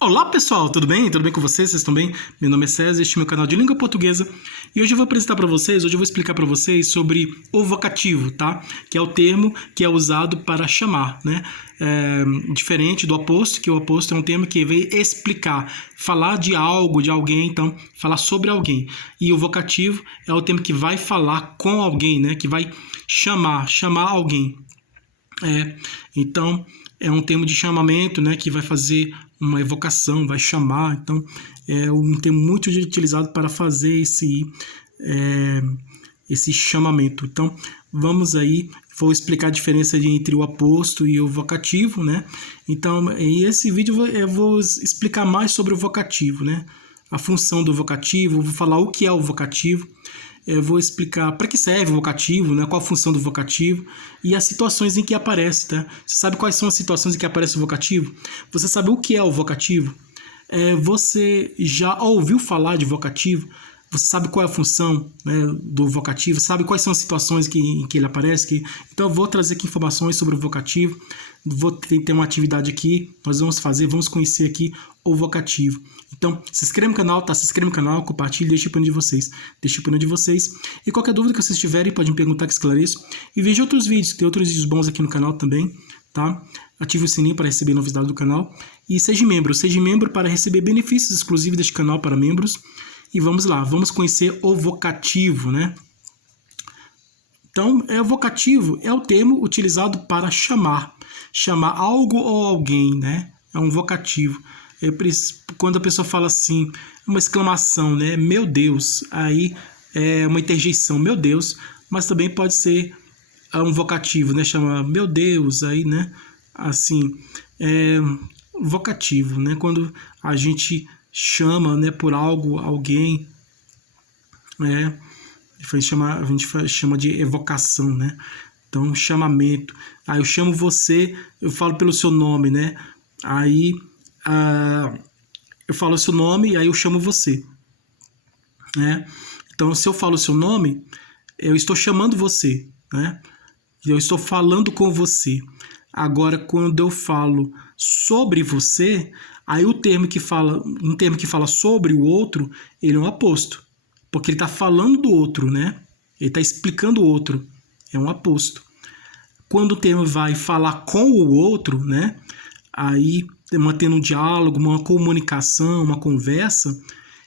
Olá pessoal, tudo bem? Tudo bem com vocês? Vocês estão bem? Meu nome é César, este é meu canal de língua portuguesa e hoje eu vou apresentar para vocês, hoje eu vou explicar para vocês sobre o vocativo, tá? Que é o termo que é usado para chamar, né? Diferente do aposto, que o aposto é um termo que vai explicar, falar de algo, de alguém, então falar sobre alguém. E o vocativo é o termo que vai falar com alguém, né? Que vai chamar alguém. Então, é um termo de chamamento, né, que vai fazer uma evocação, vai chamar. Então, é um termo muito utilizado para fazer esse chamamento. Então, vamos aí, vou explicar a diferença entre o aposto e o vocativo, né? Então, em esse vídeo eu vou explicar mais sobre o vocativo, né? A função do vocativo, vou falar o que é o vocativo. Eu vou explicar para que serve o vocativo, né? Qual a função do vocativo e as situações em que aparece, tá? Você sabe quais são as situações em que aparece o vocativo? Você sabe o que é o vocativo? Você já ouviu falar de vocativo? Você sabe qual é a função, né, do vocativo? Sabe quais são as situações em que ele aparece? Então eu vou trazer aqui informações sobre o vocativo. Vou ter uma atividade aqui, nós vamos conhecer aqui o vocativo. Então, se inscreva no canal, tá? Se inscreva no canal, compartilhe, deixe o opinião de vocês. E qualquer dúvida que vocês tiverem, podem me perguntar que esclareço. E veja outros vídeos, tem outros vídeos bons aqui no canal também, tá? Ative o sininho para receber novidades do canal. E seja membro para receber benefícios exclusivos deste canal para membros. E vamos lá, vamos conhecer o vocativo, né? Então, o vocativo é o termo utilizado para chamar algo ou alguém, né? É um vocativo. Quando a pessoa fala assim, uma exclamação, né? Meu Deus, aí é uma interjeição, meu Deus, mas também pode ser um vocativo, né? Chama meu Deus, aí, né? Assim, vocativo, né? Quando a gente chama, né, por algo, alguém, né? A gente chama de evocação, né? Então, chamamento. Aí eu chamo você, eu falo pelo seu nome, né? Aí eu falo o seu nome e aí eu chamo você, né? Então, se eu falo o seu nome, eu estou chamando você, né? Eu estou falando com você. Agora, quando eu falo sobre você, aí um termo que fala sobre o outro, ele é um aposto, porque ele está falando do outro, né? Ele está explicando o outro, é um aposto. Quando o termo vai falar com o outro, né? Aí, mantendo um diálogo, uma comunicação, uma conversa,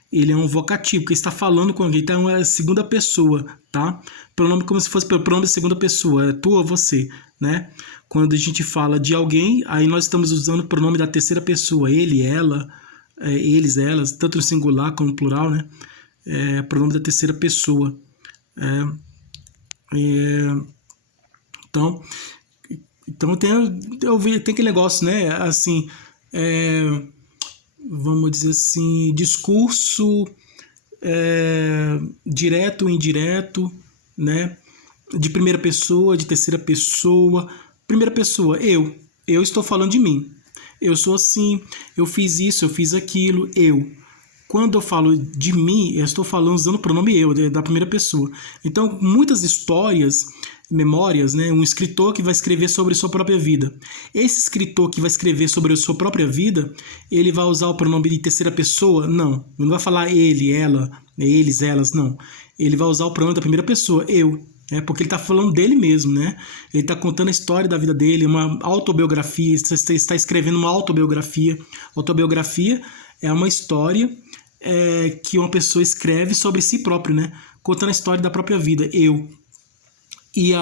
ele é um vocativo, porque está falando com alguém, então é a segunda pessoa, tá? Pronome como se fosse pronome de segunda pessoa, é tu ou você, né? Quando a gente fala de alguém, aí nós estamos usando o pronome da terceira pessoa, ele, ela, eles, elas, tanto no singular como no plural, né? Pronome da terceira pessoa. Então tem aquele negócio, né? Assim, vamos dizer assim, discurso direto, indireto, né? De primeira pessoa, de terceira pessoa. Primeira pessoa, eu estou falando de mim. Eu sou assim, eu fiz isso, eu fiz aquilo, eu. Quando eu falo de mim, eu estou falando usando o pronome eu, da primeira pessoa. Então, muitas histórias, memórias, né? Um escritor que vai escrever sobre sua própria vida. Esse escritor que vai escrever sobre a sua própria vida, ele vai usar o pronome de terceira pessoa? Não vai falar ele, ela, eles, elas, não. Ele vai usar o pronome da primeira pessoa, eu. Porque ele está falando dele mesmo, né? Ele está contando a história da vida dele, uma autobiografia, está escrevendo uma autobiografia. Autobiografia é uma história que uma pessoa escreve sobre si próprio, né? Contando a história da própria vida, eu. E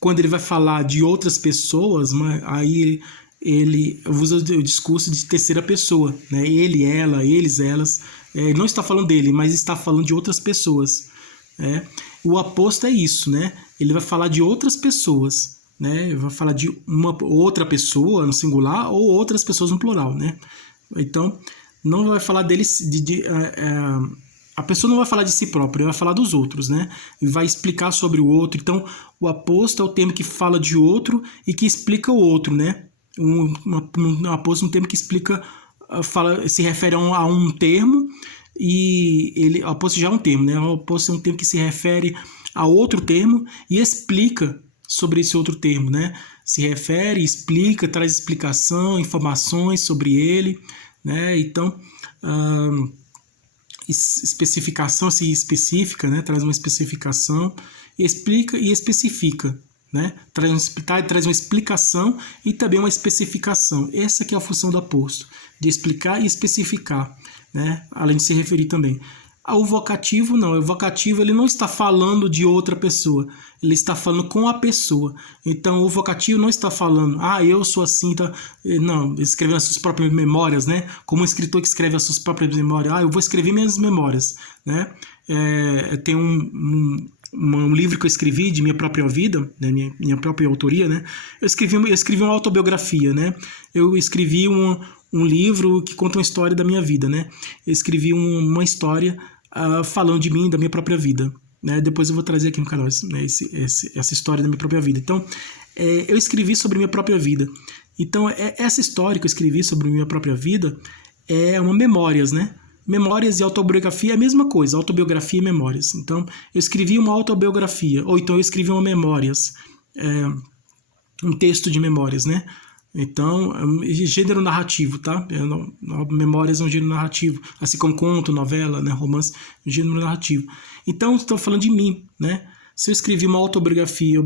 quando ele vai falar de outras pessoas, aí ele usa o discurso de terceira pessoa, né? Ele, ela, eles, elas. Ele não está falando dele, mas está falando de outras pessoas. O aposto é isso, né? Ele vai falar de outras pessoas, né? Ele vai falar de uma outra pessoa no singular ou outras pessoas no plural, né? Então, não vai falar deles, a pessoa não vai falar de si própria, vai falar dos outros, né? E vai explicar sobre o outro. Então, o aposto é o termo que fala de outro e que explica o outro, né? Um aposto é um termo que explica, se refere a um termo. E o aposto já é um termo, né? O aposto é um termo que se refere a outro termo e explica sobre esse outro termo, né? Se refere, explica, traz explicação, informações sobre ele, né? Então, especificação, se especifica, né? Traz uma especificação, explica e especifica, né? Traz uma explicação e também uma especificação. Essa que é a função do apóstolo, de explicar e especificar, né? Além de se referir também. O vocativo não, o vocativo ele não está falando de outra pessoa, ele está falando com a pessoa. Então o vocativo não está falando, eu sou assim, tá? Não, escrevendo as suas próprias memórias, né? Como um escritor que escreve as suas próprias memórias, eu vou escrever minhas memórias, né? Tem um livro que eu escrevi de minha própria vida, né, minha própria autoria, né? Eu escrevi uma autobiografia, né? Eu escrevi um livro que conta uma história da minha vida, né? Eu escrevi uma história falando de mim, da minha própria vida, né? Depois eu vou trazer aqui no canal, né, essa história da minha própria vida. Então, eu escrevi sobre minha própria vida. Então, essa história que eu escrevi sobre minha própria vida é uma memórias, né? Memórias e autobiografia é a mesma coisa, autobiografia e memórias. Então, eu escrevi uma autobiografia, ou então eu escrevi uma memórias, um texto de memórias, né? Então, gênero narrativo, tá? Memórias é um gênero narrativo, assim como conto, novela, né, romance, gênero narrativo. Então, estou falando de mim, né? Se eu escrevi uma autobiografia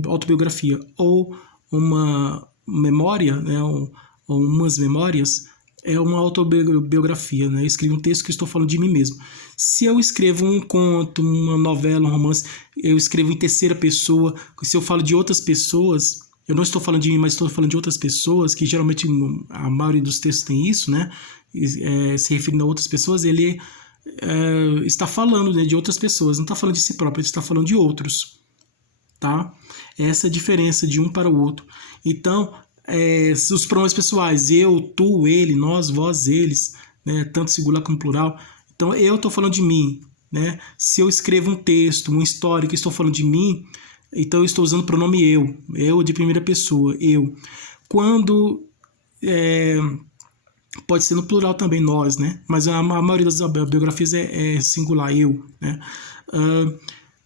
ou uma memória, né, ou umas memórias, é uma autobiografia, né? Eu escrevi um texto que estou falando de mim mesmo. Se eu escrevo um conto, uma novela, um romance, eu escrevo em terceira pessoa. Se eu falo de outras pessoas, eu não estou falando de mim, mas estou falando de outras pessoas, que geralmente a maioria dos textos tem isso, né? Se referindo a outras pessoas, ele está falando, né, de outras pessoas, não está falando de si próprio, ele está falando de outros, tá? Essa é a diferença de um para o outro. Então, os pronomes pessoais, eu, tu, ele, nós, vós, eles, né, tanto singular como plural. Então, eu estou falando de mim, né? Se eu escrevo um texto, uma história que estou falando de mim, então eu estou usando o pronome eu de primeira pessoa, eu. Quando pode ser no plural também, nós, né? Mas a maioria das biografias é singular, eu, né?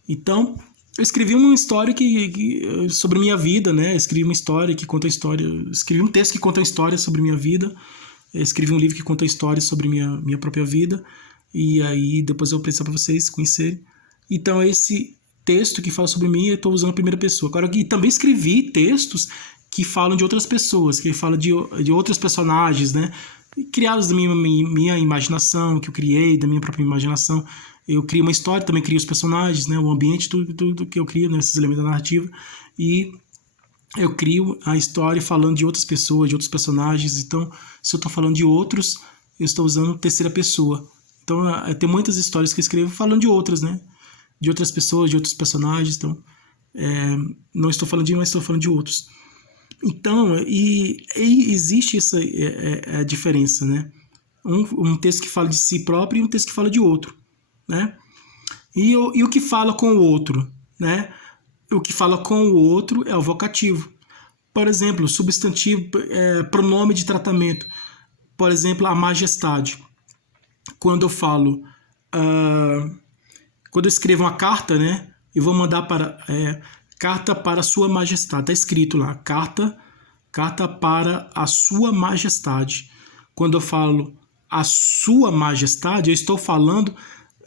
Então, eu escrevi uma história sobre minha vida, né? Eu escrevi uma história que conta a história. Eu escrevi um texto que conta a história sobre minha vida. Eu escrevi um livro que conta a história sobre minha própria vida. E aí depois eu vou apresentar para vocês conhecerem. Então esse texto que fala sobre mim, eu estou usando a primeira pessoa. Agora, e também escrevi textos que falam de outras pessoas, que falam de outros personagens, né? Criados da minha imaginação, que eu criei, da minha própria imaginação. Eu crio uma história, também crio os personagens, né? O ambiente, tudo que eu crio, né? Esses elementos da narrativa. E eu crio a história falando de outras pessoas, de outros personagens. Então, se eu estou falando de outros, eu estou usando terceira pessoa. Então, tem muitas histórias que eu escrevo falando de outras, né? De outras pessoas, de outros personagens. Então, não estou falando de um, mas estou falando de outros. Então, e existe essa diferença, né? Um texto que fala de si próprio e um texto que fala de outro, né? E o que fala com o outro, né? O que fala com o outro é o vocativo. Por exemplo, substantivo, pronome de tratamento. Por exemplo, a majestade. Quando eu falo... quando eu escrevo uma carta, né? Eu vou mandar para... carta para a sua majestade. Está escrito lá. Carta para a sua majestade. Quando eu falo a sua majestade, eu estou falando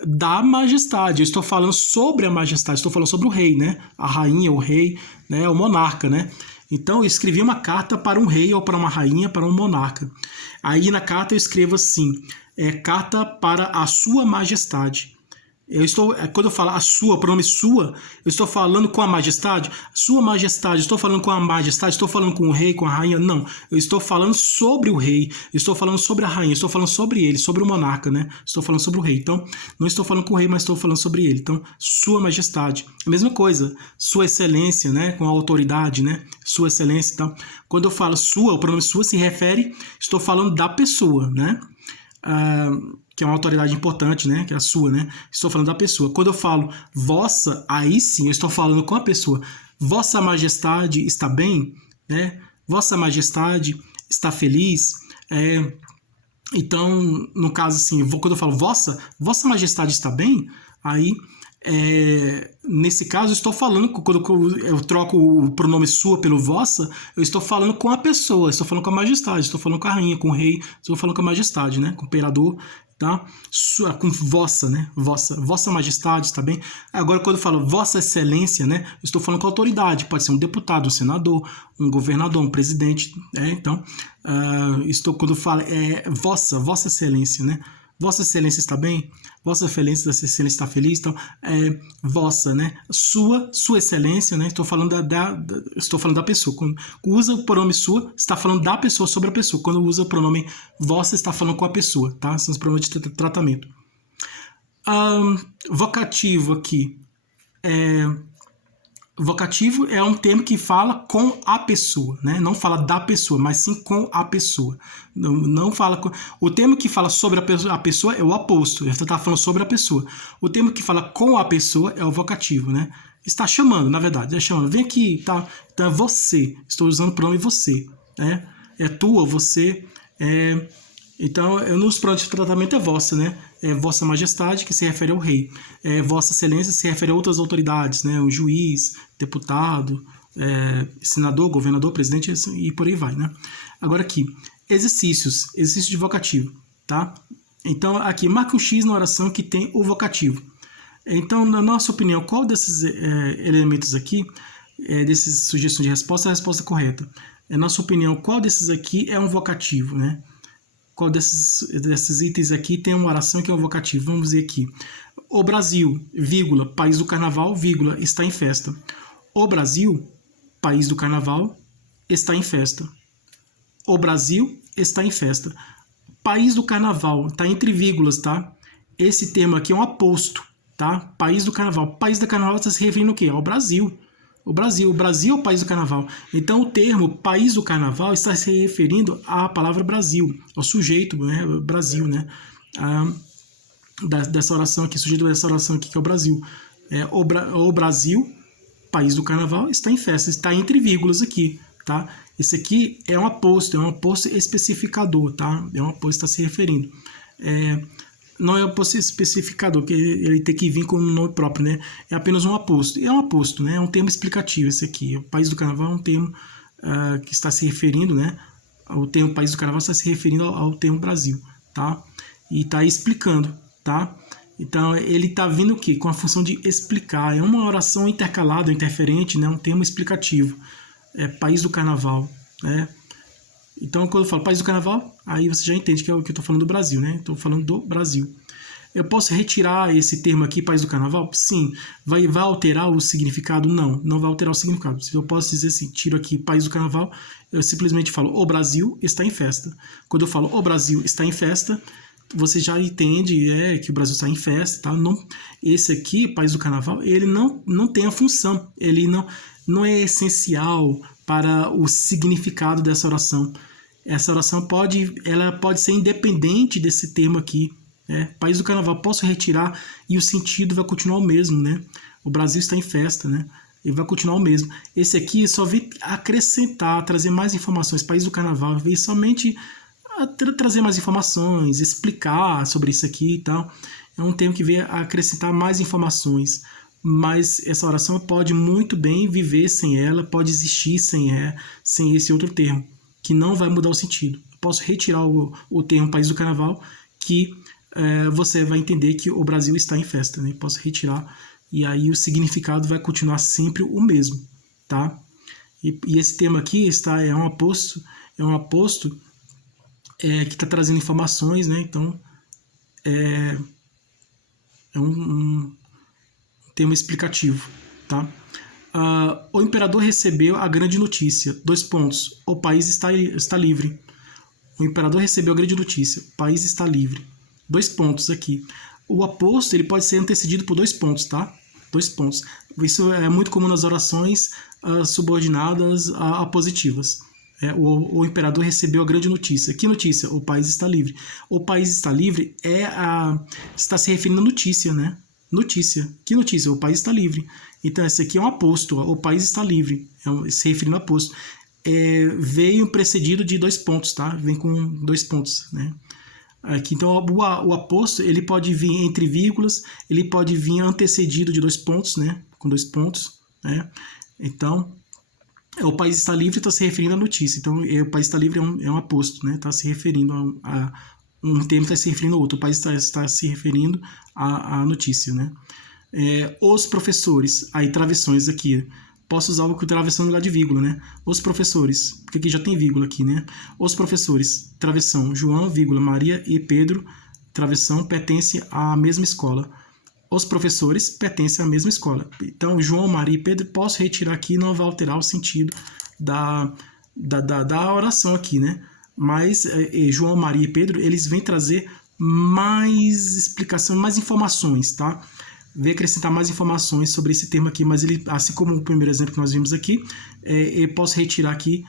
da majestade, eu estou falando sobre a majestade, estou falando sobre o rei, né? A rainha, o rei, né? O monarca, né? Então eu escrevi uma carta para um rei ou para uma rainha, para um monarca. Aí na carta eu escrevo assim, carta para a sua majestade. Quando eu falo a sua, o pronome sua, eu estou falando com a majestade. Sua majestade, estou falando com a majestade, estou falando com o rei, com a rainha. Não, eu estou falando sobre o rei, eu estou falando sobre a rainha, estou falando sobre ele, sobre o monarca, né? Estou falando sobre o rei. Então, não estou falando com o rei, mas estou falando sobre ele. Então, sua majestade. A mesma coisa, sua excelência, né? Com a autoridade, né? Sua excelência. Então, quando eu falo sua, o pronome sua se refere, estou falando da pessoa, né? Que é uma autoridade importante, né? Que é a sua, né? Estou falando da pessoa. Quando eu falo vossa, aí sim eu estou falando com a pessoa. Vossa majestade está bem, né? Vossa majestade está feliz. Então, no caso assim, quando eu falo vossa majestade está bem, aí Nesse caso, eu estou falando, quando eu troco o pronome sua pelo vossa, eu estou falando com a pessoa, estou falando com a majestade, estou falando com a rainha, com o rei, estou falando com a majestade, né? Com o imperador, tá? Com vossa, né? Vossa majestade, tá bem? Agora, quando eu falo vossa excelência, né? Eu estou falando com a autoridade, pode ser um deputado, um senador, um governador, um presidente, né? Então, quando eu falo vossa excelência, né? Vossa excelência está bem? Vossa excelência está feliz? Então, vossa, né? Sua excelência, né? Estou falando da pessoa. Quando usa o pronome sua, está falando da pessoa sobre a pessoa. Quando usa o pronome vossa, está falando com a pessoa, tá? São os pronomes de tratamento. Vocativo aqui. Vocativo é um termo que fala com a pessoa, né? Não fala da pessoa, mas sim com a pessoa. Não fala com... O termo que fala sobre a pessoa é o aposto. Ele está falando sobre a pessoa. O termo que fala com a pessoa é o vocativo, né? Está chamando, na verdade. Está chamando. Vem aqui, tá? Então é você. Estou usando o pronome você, né? É tua, você. Então, nos pronomes de tratamento é vossa, né? É vossa majestade, que se refere ao rei. Vossa excelência se refere a outras autoridades, né? O juiz, deputado, senador, governador, presidente e por aí vai, né? Agora aqui, exercício de vocativo, tá? Então, aqui, marque um X na oração que tem o vocativo. Então, na nossa opinião, qual desses elementos aqui, dessas sugestões de resposta, é a resposta correta? Na nossa opinião, qual desses aqui é um vocativo, né? Qual desses itens aqui tem uma oração que é um vocativo? Vamos ver aqui. O Brasil, vírgula, país do carnaval, vírgula, está em festa. O Brasil, país do carnaval, está em festa. O Brasil está em festa. País do carnaval, está entre vírgulas, tá? Esse termo aqui é um aposto, tá? País do carnaval. País do carnaval está se referindo ao quê? Ao Brasil. O Brasil é o país do carnaval. Então, o termo país do carnaval está se referindo à palavra Brasil, ao sujeito, né? Brasil, né? Dessa oração aqui, sujeito dessa oração aqui, que é o Brasil. O Brasil, país do carnaval, está em festa, está entre vírgulas aqui, tá? Esse aqui é um aposto especificador, tá? É um aposto que está se referindo. Não é um aposto especificador, porque ele tem que vir com um nome próprio, né? É apenas um aposto. E é um aposto, né? É um termo explicativo esse aqui. O país do carnaval é um termo que está se referindo, né? O termo país do carnaval está se referindo ao termo Brasil, tá? E está explicando, tá? Então, ele está vindo o quê? Com a função de explicar. É uma oração intercalada, interferente, né? Um termo explicativo. País do carnaval, né? Então, quando eu falo país do carnaval, aí você já entende que é o que eu estou falando do Brasil, né? Estou falando do Brasil. Eu posso retirar esse termo aqui, país do carnaval? Sim. Vai alterar o significado? Não vai alterar o significado. Eu posso dizer assim, tiro aqui país do carnaval, eu simplesmente falo o Brasil está em festa. Quando eu falo o Brasil está em festa, você já entende que o Brasil está em festa, tá? Não, esse aqui, país do carnaval, ele não tem a função, ele não é essencial para o significado dessa oração. Essa oração pode ser independente desse termo aqui. País do carnaval, posso retirar e o sentido vai continuar o mesmo, né? O Brasil está em festa, né? Ele vai continuar o mesmo. Esse aqui só veio acrescentar, trazer mais informações. País do carnaval veio somente trazer mais informações, explicar sobre isso aqui e tal. É um termo que veio acrescentar mais informações. Mas essa oração pode muito bem viver sem ela, pode existir sem esse outro termo, que não vai mudar o sentido. Eu posso retirar o termo país do carnaval, que você vai entender que o Brasil está em festa, né? Posso retirar, e aí o significado vai continuar sempre o mesmo, tá? E esse termo aqui é um aposto que está trazendo informações, né? Então, é um termo explicativo, tá? O imperador recebeu a grande notícia. 2 pontos. O país está livre. O imperador recebeu a grande notícia. O país está livre. 2 pontos aqui. O aposto ele pode ser antecedido por 2 pontos, tá? 2 pontos. Isso é muito comum nas orações subordinadas a positivas. O imperador recebeu a grande notícia. Que notícia? O país está livre. O país está livre está se referindo à notícia, né? Notícia. Que notícia? O país está livre. Então, esse aqui é um aposto. O país está livre. Se referindo a aposto. Veio precedido de 2 pontos, tá? Vem com 2 pontos, né? Aqui, então, o aposto, ele pode vir entre vírgulas, ele pode vir antecedido de 2 pontos, né? Com 2 pontos, né? Então, o país está livre está se referindo à notícia. Então, o país está livre é um aposto, né? Está se referindo a um termo está se referindo ao outro. O país está se referindo à notícia, né? Os professores, aí travessões aqui. Posso usar o travessão no lugar de vírgula, né? Os professores, porque aqui já tem vírgula aqui, né? Os professores, travessão, João, vírgula, Maria e Pedro, travessão, pertencem à mesma escola. Os professores pertencem à mesma escola. Então, João, Maria e Pedro, posso retirar aqui, não vai alterar o sentido da oração aqui, né? Mas João, Maria e Pedro, eles vêm trazer mais explicação, mais informações, tá? Vem acrescentar mais informações sobre esse termo aqui, mas ele, assim como o primeiro exemplo que nós vimos aqui, eu posso retirar aqui,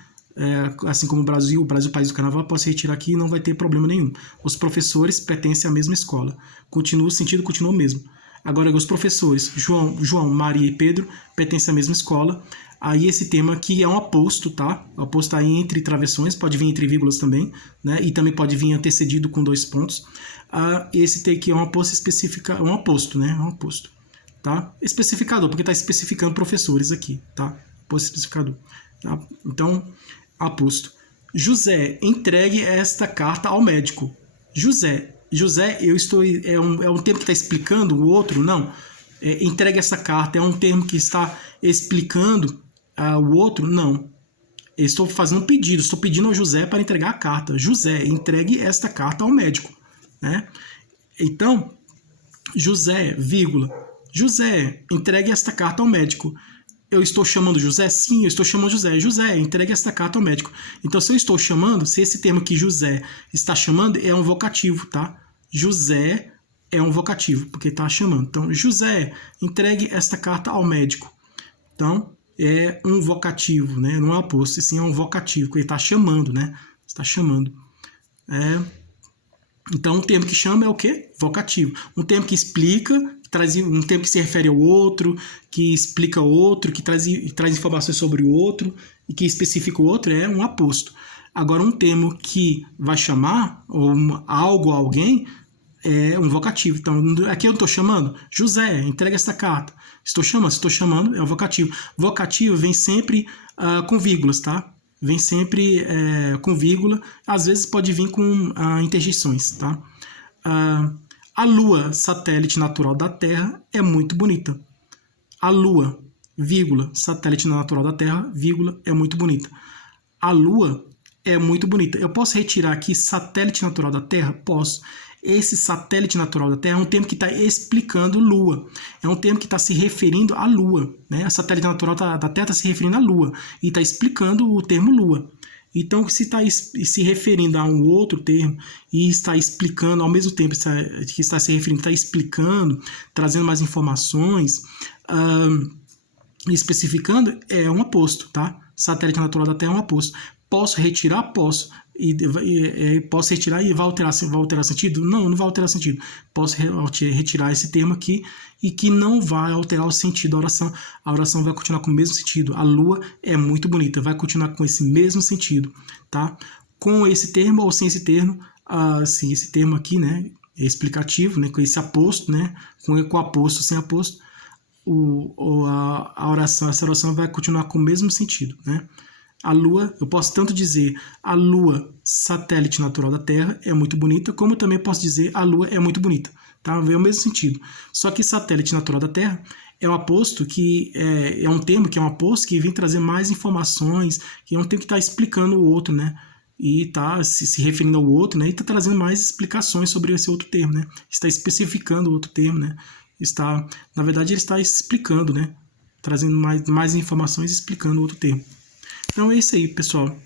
assim como o Brasil país do carnaval, posso retirar aqui e não vai ter problema nenhum. Os professores pertencem à mesma escola. Continua, o sentido continua o mesmo. Agora, os professores, João, Maria e Pedro, pertencem à mesma escola. Aí esse termo aqui é um aposto, tá? O aposto está entre travessões, pode vir entre vírgulas também, né? E também pode vir antecedido com 2 pontos. Esse aqui é um aposto específica, um aposto, né? Um aposto, tá? Especificador, porque está especificando professores aqui, tá? Aposto especificador. Tá? Então, aposto. José, entregue esta carta ao médico. José, eu estou. É um termo que está explicando o outro? Não. Entregue essa carta é um termo que está explicando o outro? Não. Eu estou fazendo um pedido, estou pedindo ao José para entregar a carta. José, entregue esta carta ao médico. Né? Então, José, vírgula. José, entregue esta carta ao médico. Eu estou chamando José? Sim, eu estou chamando José. José, entregue esta carta ao médico. Então, se eu estou chamando, se esse termo que José está chamando é um vocativo, tá? José é um vocativo, porque está chamando. Então, José, entregue esta carta ao médico. Então, é um vocativo, né? Não é um aposto, sim é um vocativo, porque ele está chamando, né? Está chamando. Então, um termo que chama é o quê? Vocativo. Um termo que explica, um termo que se refere ao outro, que explica o outro, que traz informações sobre o outro e que especifica o outro é um aposto. Agora, um termo que vai chamar ou algo a alguém é um vocativo. Então, aqui eu estou chamando José, entrega esta carta. Estou chamando, é um vocativo. Vocativo vem sempre com vírgulas, tá? Vem sempre com vírgula, às vezes pode vir com interjeições, tá? A Lua, satélite natural da Terra, é muito bonita. A Lua, vírgula, satélite natural da Terra, vírgula, é muito bonita. A Lua é muito bonita. Eu posso retirar aqui satélite natural da Terra? Posso. Esse satélite natural da Terra é um termo que está explicando Lua. É um termo que está se referindo à Lua. Né? A satélite natural da Terra está se referindo à Lua. E está explicando o termo Lua. Então, se está se referindo a um outro termo e está explicando, ao mesmo tempo que está se referindo, está explicando, trazendo mais informações, especificando, é um aposto, tá? Satélite natural da Terra é um aposto. Posso retirar? Posso. Posso retirar e vai alterar sentido? Não, não vai alterar sentido. Posso retirar esse termo aqui e que não vai alterar o sentido da oração. A oração vai continuar com o mesmo sentido. A lua é muito bonita, vai continuar com esse mesmo sentido, tá? Com esse termo ou sem esse termo, assim, esse termo aqui, né, é explicativo, né, com esse aposto, né, com aposto, sem aposto, essa oração vai continuar com o mesmo sentido, né? A Lua, eu posso tanto dizer a Lua, satélite natural da Terra, é muito bonita, como também posso dizer a Lua é muito bonita, tá? Vê o mesmo sentido. Só que satélite natural da Terra é um aposto que é um termo que é um aposto que vem trazer mais informações, que é um termo que está explicando o outro, né? E está se referindo ao outro, né? E está trazendo mais explicações sobre esse outro termo, né? Está especificando o outro termo, né? Na verdade, ele está explicando, né? Trazendo mais informações e explicando o outro termo. Então é isso aí, pessoal.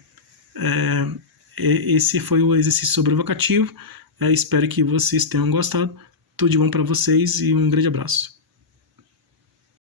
Esse foi o exercício sobre o vocativo. Espero que vocês tenham gostado. Tudo de bom para vocês e um grande abraço.